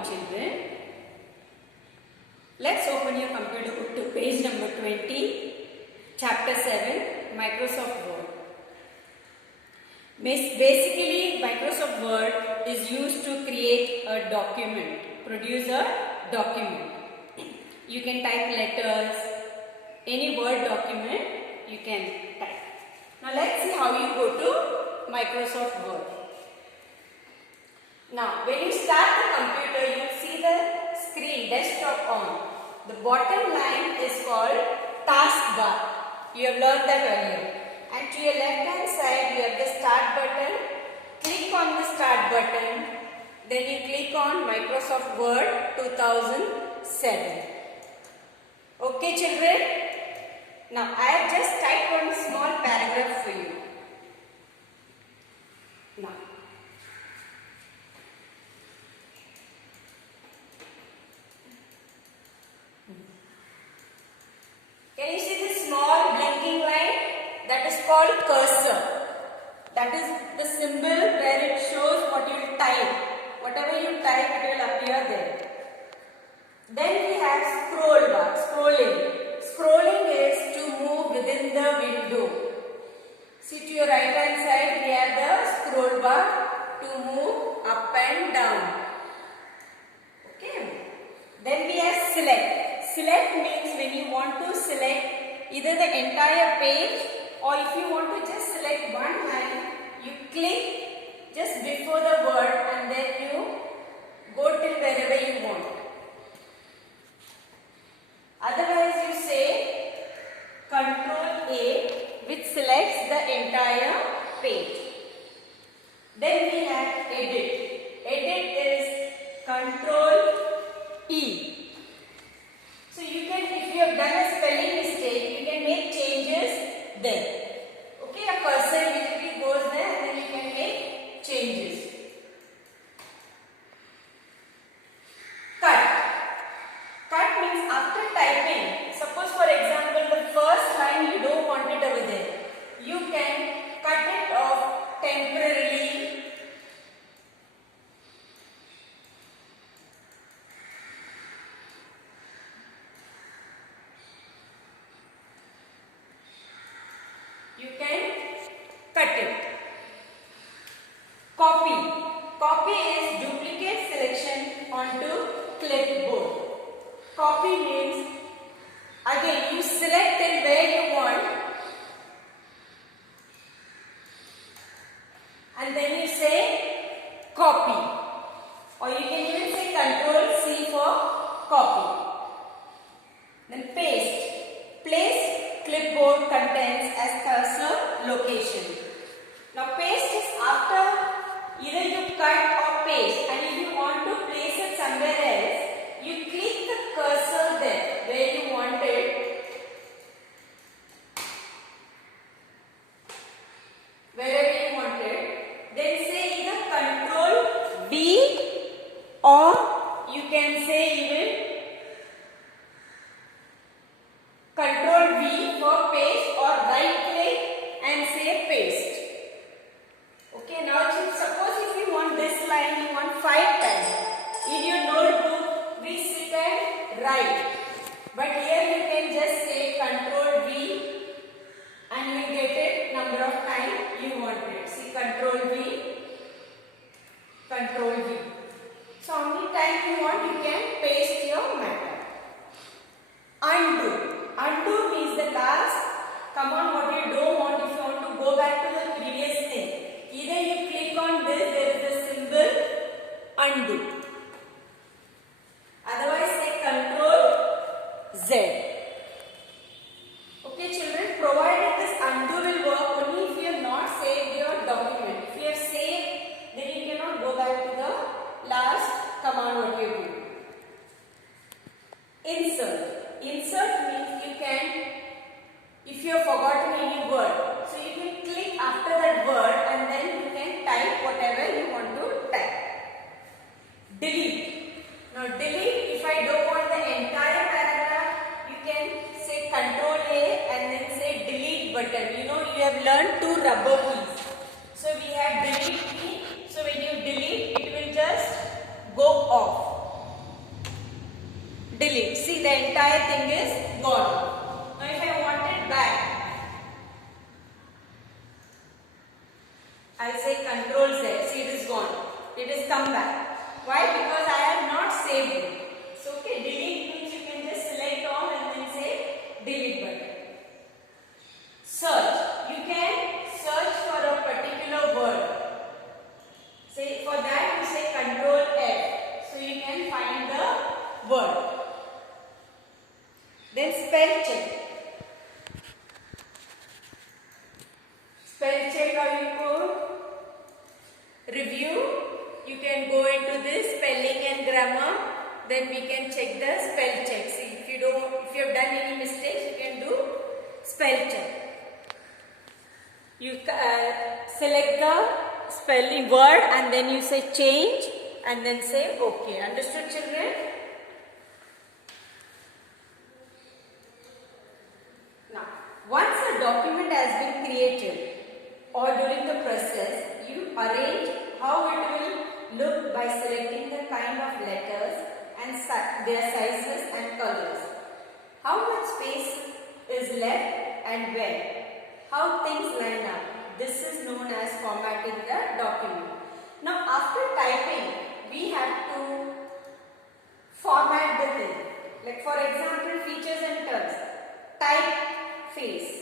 morning, children. Let's open your computer book to page number 20, chapter 7, Microsoft Word. Basically, Microsoft Word is used to create a document, produce a document. You can type letters, any Word document you can type. Now let's see how you go to Microsoft Word. Now when you start the computer, you will see the screen, desktop on. The bottom line is called taskbar. You have learned that earlier. And to your left hand side you have the start button. Click on the start button. Then you click on Microsoft Word 2007. Okay children? Now I have just typed one small paragraph for you. Now can you see this small blinking line? That is called cursor. That is the symbol where it shows what you will type. Whatever you type, it will appear there. Then we have scroll bar, scrolling. Scrolling is to move within the window. See, to your right hand side, we have the scroll bar to move up and down. Okay. Then we have select. Select means when you want to select either the entire page, or if you want to just select one line, you click just before the word and then you go till wherever you want. Otherwise you say Control A, which selects the entire page. Then we have edit. Edit is Control E. So you can, if you have done a spelling mistake, you can make changes there. Okay, a cursor immediately goes there and then you can make changes. Cut. Cut means after typing, suppose for example the first line you don't want it over there. You can cut it off temporarily. You can cut it. Copy. Copy is duplicate selection onto clipboard. Copy means again you select it where you want and then you say copy, or you can even say Control C for copy. Then paste. Place clipboard contents as cursor location. Now paste is after either you cut or paste, and if you want to place it somewhere else, you click the cursor there where you want it, wherever you want it. Then say either Control V, or you can say even Control V for paste, or right click and say paste. Okay, now suppose if you want this line, you want 5 times. In your notebook, we sit and write. But here you can just say Control V and you will get it number of times you want it. See, Control V, Control V. So how many times you want, you can paste your matter. Undo. Undo means the last command what you don't want. If you want to go back to the previous thing, either you click on this, there is a symbol undo. Otherwise say Control Z. Okay children, provided this undo will work only if you have not saved your document. If you have saved, then you cannot go back to the last command what you do. Insert. Insert means you can, if you have forgotten any word, so you can click after that word and then you can type whatever you want to type. Delete. Now delete, if I don't want the entire paragraph, you can say Control A and then say delete button. You know, you have learned 2 rubber keys. So we have delete key. So when you delete, it will just go off. delete. See, the entire thing is gone. Now if I want it back, I'll say Control Z. See, it is gone. It has come back. Why? Because I have not saved it. So okay, delete means you can just select all and then say delete button. Search. You can search for a particular word. Say for that you say Control F. So you can find the word. Then spell check. Spell check, how you go? Review. You can go into this spelling and grammar. Then we can check the spell check. See, if you have done any mistakes, you can do spell check. You select the spelling word and then you say change and then say OK. Understood, children? Now, once a document has been created or during the process, you arrange how it will look by selecting the kind of letters and their sizes and colors. How much space is left and where. How things line up. This is known as formatting the document. Now after typing, we have to format the thing. Like for example, features and terms. Typeface.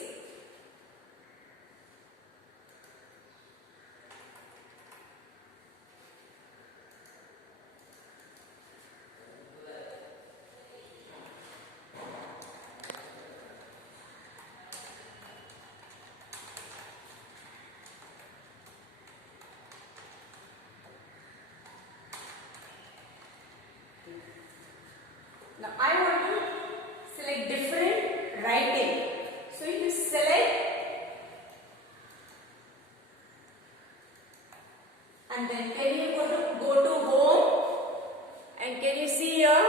Now I want to select different writing. So you select and then can you go to home and can you see here?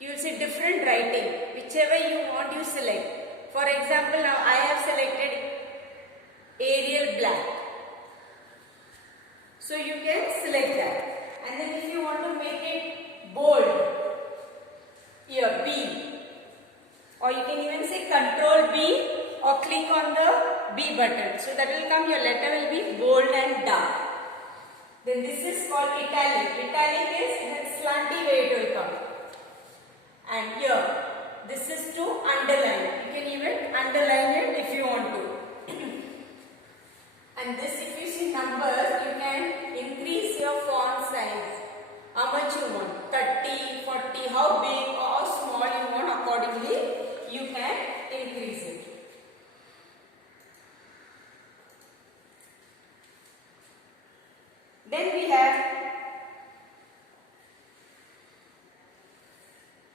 You will see different writing. Whichever you want you select. For example, now I have selected Arial black. So you can select that. And then if you want to make it bold, here B, or you can even say Control B or click on the B button. So that will come, your letter will be bold and dark. Then this is called italic. Italic is the slanty way it will come. And here, this is to underline. You can even underline it if you want to. And this, if you see numbers, you can increase your font size. How much you want? 30, 40, how big or small you want, accordingly you can increase it. Then we have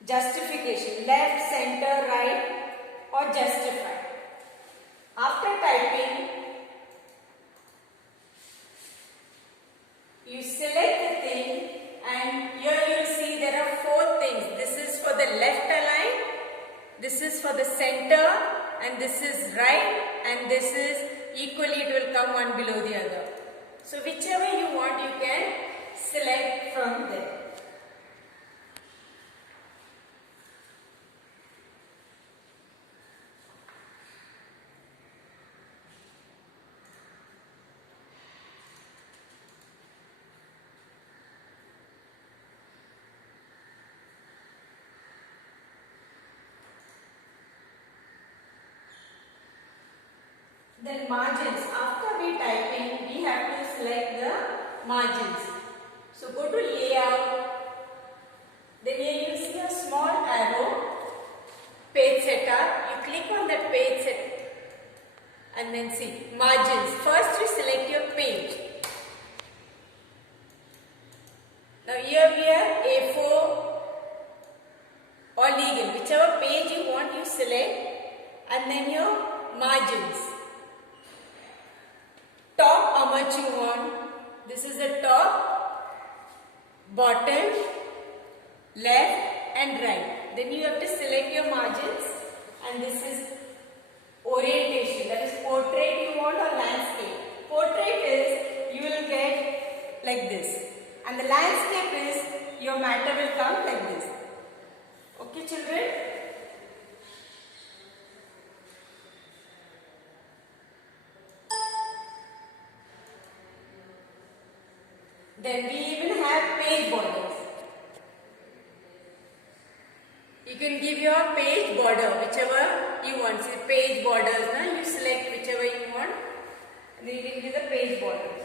justification, left, center, right or justify. After typing, you select the thing and here you will see there are 4 things. This is for the left align, this is for the center and this is right and this is equally it will come one below the other. So whichever you want you can select from there. Then margins. After we typing, we have to select the margins. So go to layout. Then here you see a small arrow, page setup. You click on that page set and then see margins. First you select your page. Now here we have A4 or legal. Whichever page you want you select and then your margins. Top, how much you want. This is the top, bottom, left and right. Then you have to select your margins and this is orientation. That is portrait you want or landscape. Portrait is you will get like this and the landscape is your matter will come like this. Okay, children? Then we even have page borders. You can give your page border, whichever you want. See, page borders, na? You select whichever you want, and then you can give the page borders.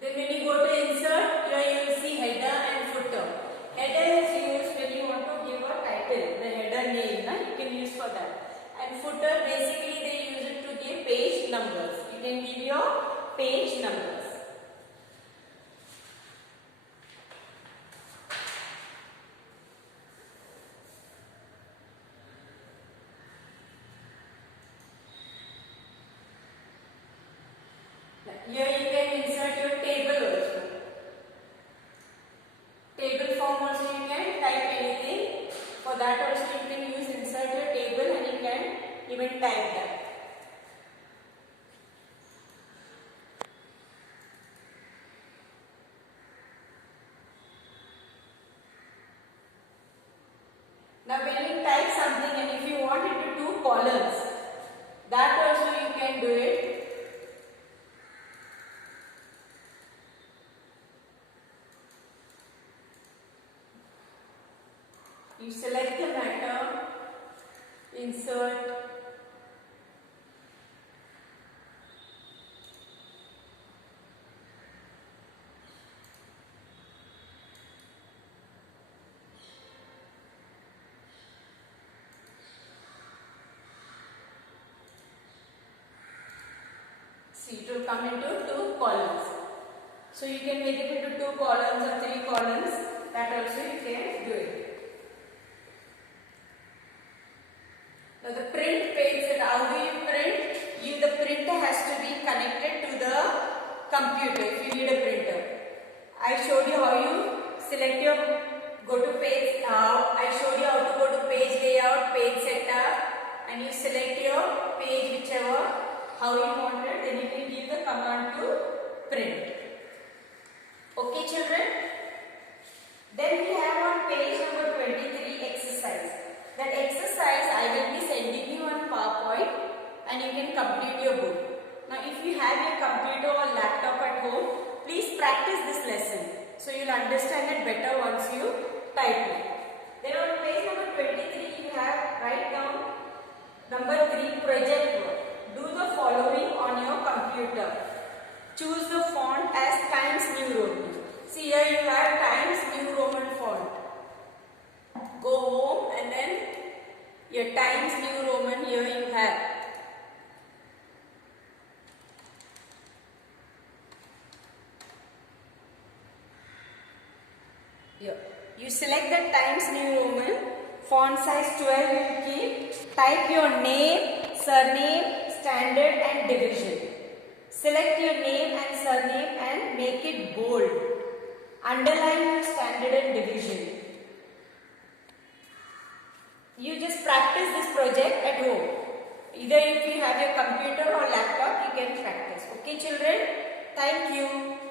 Then when you go to insert, here you will see header and footer. Header is used when you want to give a title, the header name, na? You can use for that. And footer, basically they use it to give page numbers. You can give your page numbers. Here you can insert your table also. Table form also you can type anything. For that also you can use insert your table and you can even type that. Now when you type something and if you want it to 2 columns, that also you can do it. You select the matter, insert, see it will come into 2 columns. So you can make it into 2 columns or 3 columns, that also you can do it. Now the print page, that how do you print? The printer has to be connected to the computer if you need a printer. I showed you how you select your go to page. I showed you how to go to page layout, page setup, and you select your page whichever how you want it. Then you can give the command to print. Okay, children. Then we have on page number 23 exercise. That exercise I will be sending you on PowerPoint and you can complete your book. Now if you have your computer or laptop at home, please practice this lesson. So you will understand it better once you type it. Then on page number 23 you have write down number 3 project work. Do the following on your computer. Choose the font as Times New Roman. See here you have Times New Roman font. Go home and then your Times New Roman here you have. Here. You select the Times New Roman, font size 12 you keep, type your name, surname, standard and division. Select your name and surname and make it bold. Underline your standard and division. You just practice this project at home. Either if you have your computer or laptop, you can practice. Okay, children? Thank you.